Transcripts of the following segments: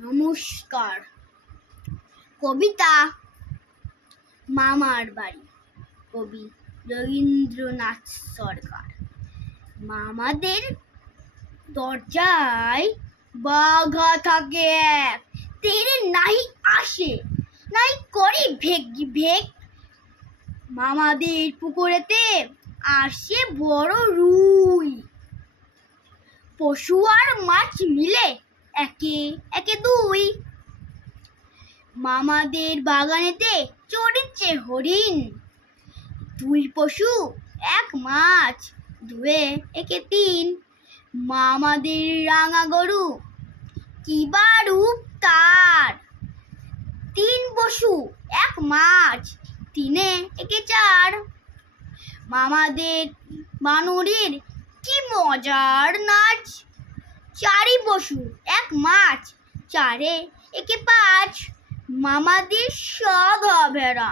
নমস্কার। কবিতা মামার বাড়ি। কবি রবীন্দ্রনাথ সরকার। মামাদের দরজায় বাঘা থাকে এক। তেরে নাই আসে, নাই করে ভেগ ভেগ। মামাদের পুকুরেতে আসে বড় রুই। পশু আর মাছ মিলে একে একে দুই। মামাদের বাগানেতে চড়েছে হরিণ। দুই পশু, এক মাছ, দুয়ে একে তিন। মামাদের রাঙা গরু, কিবা রূপ তার। তিন পশু, এক মাছ, তিনে একে চার। মামাদের বানরের কি মজার নাচ। চারি পশু, এক মাছ চারে, একে পাঁচ। মামাদের সগ ভেড়া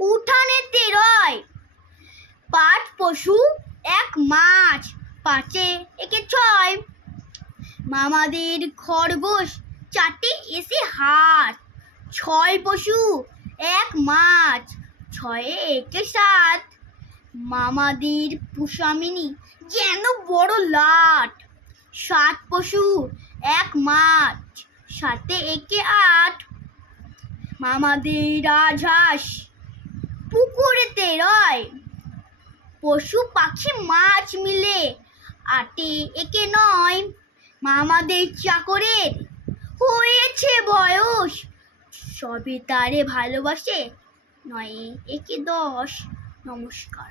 উঠানে তেরয়। পাঁচ পশু, এক মাছ। পাঁচে, একে ছয়। মামাদের খরগোশ, চারটে এসে হাত ছয় পশু, এক মাছ। ছয়ে, একে সাত। মামাদের পুষামিনী যেন বড় লাট। সাত পশু, এক মাছ। সাতে একে আট। মামাদের রাজহাঁস পুকুরেতে রয়। পশু পাখি মাছ মিলে আটে একে নয়। মামাদের চাকরের হয়েছে বয়স। সবে তারে ভালোবাসে নয় একে দশ। নমস্কার।